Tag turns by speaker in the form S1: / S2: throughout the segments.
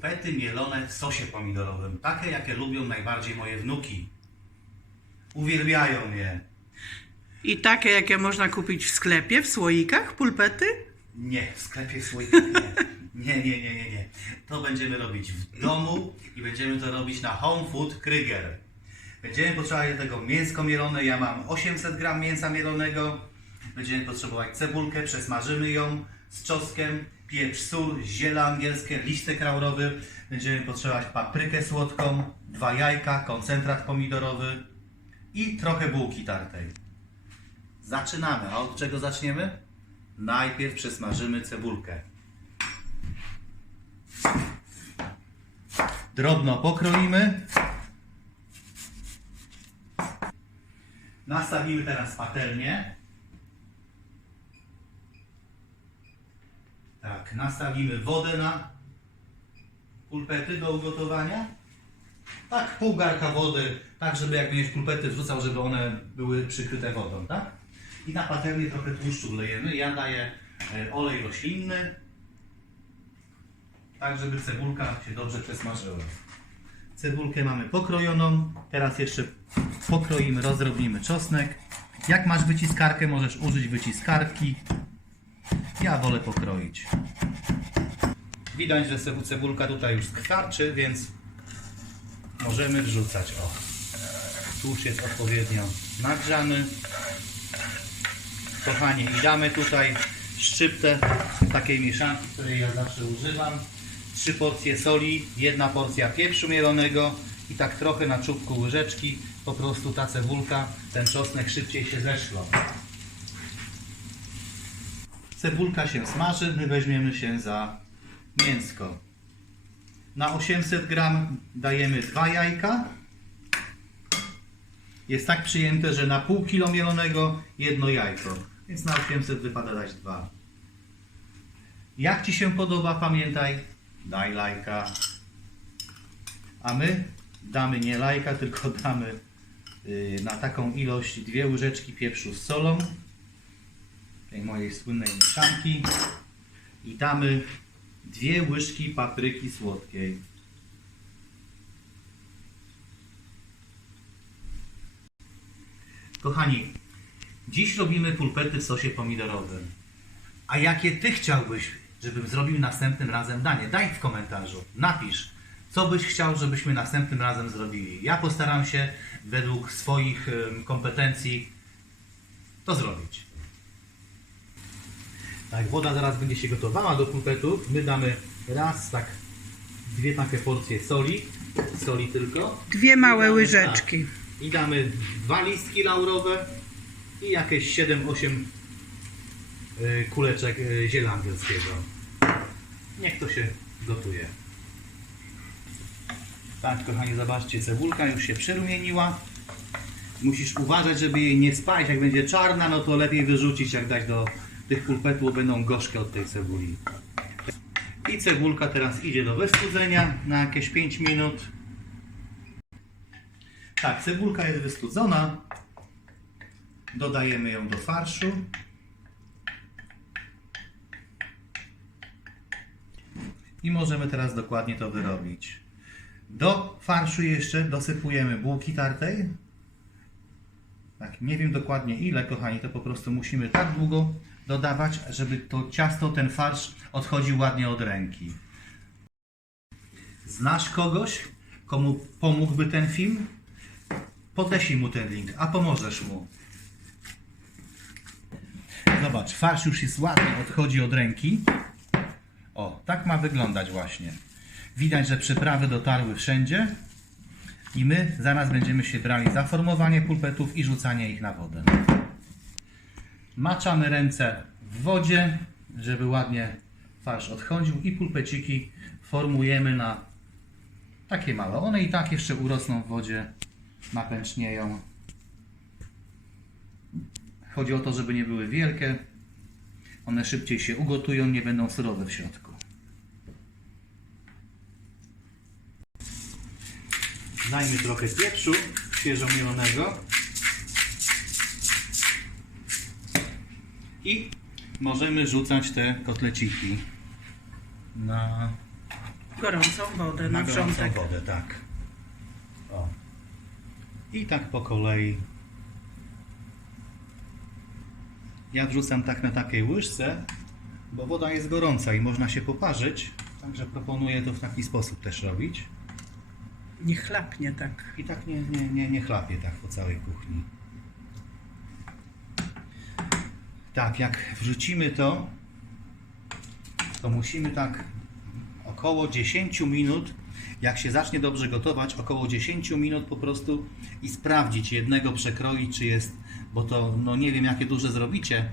S1: Pulpety mielone w sosie pomidorowym. Takie, jakie lubią najbardziej moje wnuki. Uwielbiają je.
S2: I takie, jakie można kupić w sklepie, w słoikach, pulpety?
S1: Nie, w sklepie słoikach nie. Nie, nie, nie, nie, nie. To będziemy robić w domu i będziemy to robić na Home Food Kryger. Będziemy potrzebować do tego mięsko mielone. Ja mam 800 gram mięsa mielonego. Będziemy potrzebować cebulkę, przesmażymy ją z czosnkiem, pieprz, sól, ziele angielskie, listek laurowy. Będziemy potrzebować paprykę słodką, dwa jajka, koncentrat pomidorowy i trochę bułki tartej. Zaczynamy. A od czego zaczniemy? Najpierw przesmażymy cebulkę. Drobno pokroimy. Nastawimy teraz patelnię. Nastawimy wodę na pulpety do ugotowania. Tak, pół garka wody, tak żeby jak będziesz pulpety wrzucał, żeby one były przykryte wodą, tak? I na patelnię trochę tłuszczu wlejemy. Ja daję e, olej roślinny, tak żeby cebulka się dobrze przesmażyła. Cebulkę mamy pokrojoną, teraz jeszcze pokroimy, rozrobimy czosnek. Jak masz wyciskarkę, możesz użyć wyciskarki. Ja wolę pokroić. Widać, że cebu- cebulka tutaj już skwarczy, więc możemy wrzucać. O, tłuszcz jest odpowiednio nagrzany. Kochani, i damy tutaj szczyptę takiej mieszanki, której ja zawsze używam. Trzy porcje soli, jedna porcja pieprzu mielonego i tak trochę na czubku łyżeczki. Po prostu ta cebulka, ten czosnek szybciej się zeszlą. Cebulka się smaży, my weźmiemy się za mięsko. Na 800 gram dajemy dwa jajka. Jest tak przyjęte, że na pół kilo mielonego jedno jajko. Więc na 800 wypada dać dwa. Jak Ci się podoba, pamiętaj, daj lajka. A my damy nie lajka, tylko damy y, na taką ilość dwie łyżeczki pieprzu z solą. Tej mojej słynnej mieszanki. I damy dwie łyżki papryki słodkiej. Kochani, dziś robimy pulpety w sosie pomidorowym. A jakie Ty chciałbyś, żebym zrobił następnym razem danie? Daj w komentarzu, napisz, co byś chciał, żebyśmy następnym razem zrobili. Ja postaram się według swoich kompetencji to zrobić. Tak, woda zaraz będzie się gotowała do pulpetów. My damy raz, tak, dwie takie porcje soli, soli tylko.
S2: Dwie małe
S1: Damy,
S2: łyżeczki.
S1: Tak, I damy dwa listki laurowe i jakieś 7-8 y, kuleczek y, ziela angielskiego. Niech to się gotuje. Tak, kochani, zobaczcie, cebulka już się przerumieniła. Musisz uważać, żeby jej nie spalić. Jak będzie czarna, no to lepiej wyrzucić, jak dać do tych pulpetów, będą gorzkie od tej cebuli. I cebulka teraz idzie do wystudzenia na jakieś 5 minut. Tak, cebulka jest wystudzona. Dodajemy ją do farszu. I możemy teraz dokładnie to wyrobić. Do farszu jeszcze dosypujemy bułki tartej. Tak, nie wiem dokładnie ile, kochani, to po prostu musimy tak długo dodawać, żeby to ciasto, ten farsz odchodził ładnie od ręki. Znasz kogoś, komu pomógłby ten film? Podeślij mu ten link, a pomożesz mu. Zobacz, farsz już jest ładnie, odchodzi od ręki. O, tak ma wyglądać właśnie. Widać, że przyprawy dotarły wszędzie. I my zaraz będziemy się brali za formowanie pulpetów i rzucanie ich na wodę. Maczamy ręce w wodzie, żeby ładnie farsz odchodził i pulpeciki formujemy na takie małe. One i tak jeszcze urosną w wodzie, napęcznieją. Chodzi o to, żeby nie były wielkie. One szybciej się ugotują, nie będą surowe w środku. Dajmy trochę pieprzu świeżo mielonego. I możemy rzucać te kotleciki na
S2: Gorącą wodę na,
S1: na gorącą
S2: wrzątek.
S1: wodę, tak. O. I tak po kolei. Ja wrzucam tak na takiej łyżce, bo woda jest gorąca i można się poparzyć. Także proponuję to w taki sposób też robić.
S2: Nie chlapnie tak.
S1: I tak nie, nie, nie, nie chlapie tak po całej kuchni. Tak, jak wrzucimy to, to musimy tak około 10 minut, jak się zacznie dobrze gotować, około 10 minut po prostu i sprawdzić jednego przekroić, czy jest, bo to no nie wiem jakie duże zrobicie,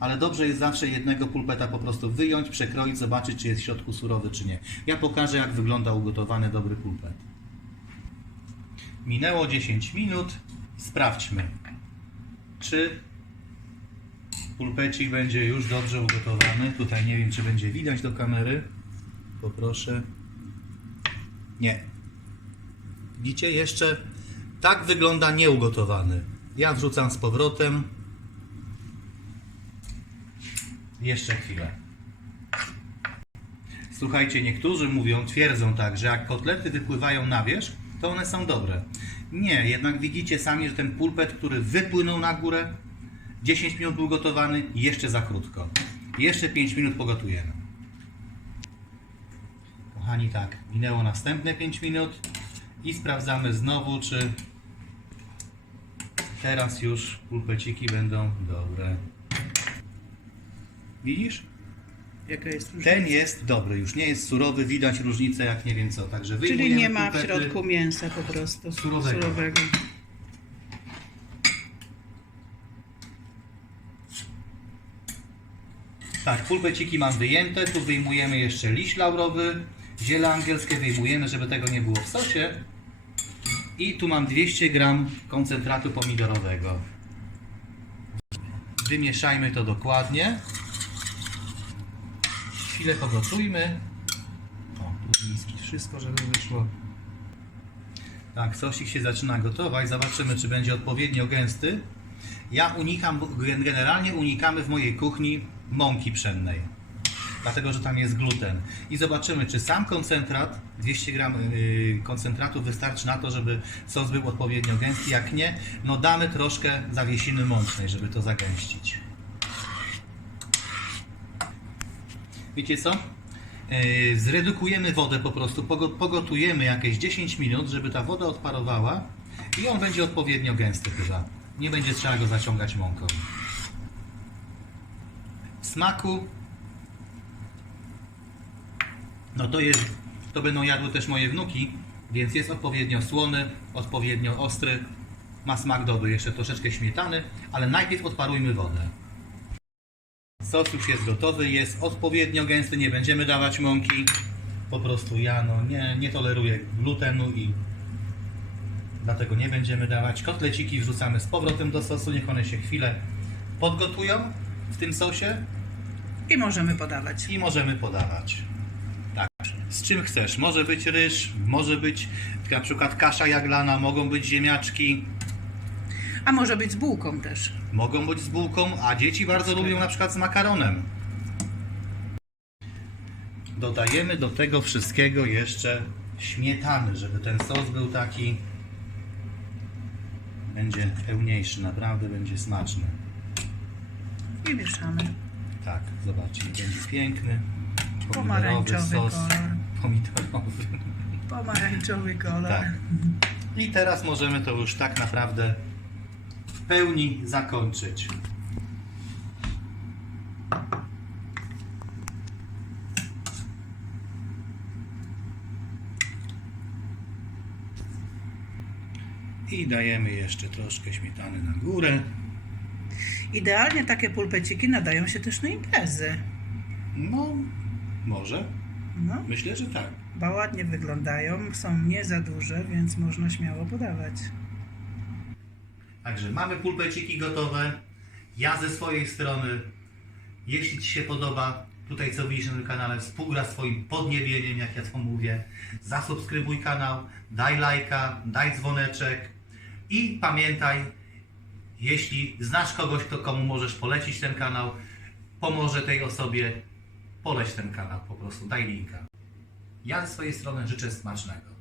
S1: ale dobrze jest zawsze jednego pulpeta po prostu wyjąć, przekroić, zobaczyć, czy jest w środku surowy, czy nie. Ja pokażę, jak wygląda ugotowany dobry pulpet. Minęło 10 minut. Sprawdźmy, czy pulpecik będzie już dobrze ugotowany. Tutaj nie wiem, czy będzie widać do kamery. Poproszę. Nie. Widzicie, jeszcze tak wygląda nieugotowany. Ja wrzucam z powrotem. Jeszcze chwilę. Słuchajcie, niektórzy mówią, twierdzą tak, że jak kotlety wypływają na wierzch, to one są dobre. Nie, jednak widzicie sami, że ten pulpet, który wypłynął na górę, 10 minut był gotowany, jeszcze za krótko. Jeszcze 5 minut pogotujemy. Kochani, tak, minęło następne 5 minut i sprawdzamy znowu, czy teraz już pulpeciki będą dobre. Widzisz?
S2: Jaka jest różnica?
S1: Ten jest dobry, już nie jest surowy, widać różnicę jak nie wiem co. Także
S2: Czyli nie ma w
S1: pulpety.
S2: środku mięsa po prostu
S1: Surowego.
S2: surowego.
S1: Tak, pulpeciki mam wyjęte, tu wyjmujemy jeszcze liść laurowy, ziele angielskie wyjmujemy, żeby tego nie było w sosie. I tu mam 200 gram koncentratu pomidorowego. Wymieszajmy to dokładnie. Chwilę pogotujmy. O, tu miski wszystko, żeby wyszło. Tak, sosik się zaczyna gotować. Zobaczymy, czy będzie odpowiednio gęsty. Ja unikam, gen- generalnie unikamy w mojej kuchni mąki pszennej, dlatego że tam jest gluten. I zobaczymy, czy sam koncentrat, 200 gram yy, koncentratu wystarczy na to, żeby sos był odpowiednio gęsty. Jak nie, no damy troszkę zawiesiny mącznej, żeby to zagęścić. Wiecie co? Yy, zredukujemy wodę po prostu, pogo- pogotujemy jakieś 10 minut, żeby ta woda odparowała i on będzie odpowiednio gęsty chyba. Nie będzie trzeba go zaciągać mąką. Smaku no to jest, to będą jadły też moje wnuki, więc jest odpowiednio słony, odpowiednio ostry, ma smak dobry, jeszcze troszeczkę śmietany, ale najpierw odparujmy wodę. Sos już jest gotowy, jest odpowiednio gęsty, nie będziemy dawać mąki. Po prostu ja no, nie, nie toleruję glutenu i dlatego nie będziemy dawać. Kotleciki wrzucamy z powrotem do sosu, niech one się chwilę podgotują w tym sosie
S2: I możemy podawać.
S1: i możemy podawać. Tak. Z czym chcesz? Może być ryż, może być na przykład kasza jaglana, mogą być ziemniaczki,
S2: A może być z bułką też.
S1: mogą być z bułką, a dzieci bardzo lubią na przykład z makaronem. Dodajemy do tego wszystkiego jeszcze śmietany, żeby ten sos był taki będzie pełniejszy, naprawdę będzie smaczny.
S2: I mieszamy.
S1: Tak, zobaczcie, będzie piękny pomidorowy
S2: Pomarańczowy
S1: sos
S2: kolor.
S1: pomidorowy.
S2: Pomarańczowy kolor.
S1: Tak. I teraz możemy to już tak naprawdę w pełni zakończyć. I dajemy jeszcze troszkę śmietany na górę.
S2: Idealnie takie pulpeciki nadają się też na imprezy.
S1: No, może.
S2: No,
S1: Myślę, że tak.
S2: bo ładnie wyglądają, są nie za duże, więc można śmiało podawać.
S1: Także mamy pulpeciki gotowe. Ja ze swojej strony, jeśli Ci się podoba, tutaj co widzisz na tym kanale, współgra swoim podniebieniem, jak ja to mówię. Zasubskrybuj kanał, daj lajka, daj dzwoneczek i pamiętaj, jeśli znasz kogoś, to komu możesz polecić ten kanał, pomoże tej osobie, poleć ten kanał po prostu, daj linka. Ja ze swojej strony życzę smacznego.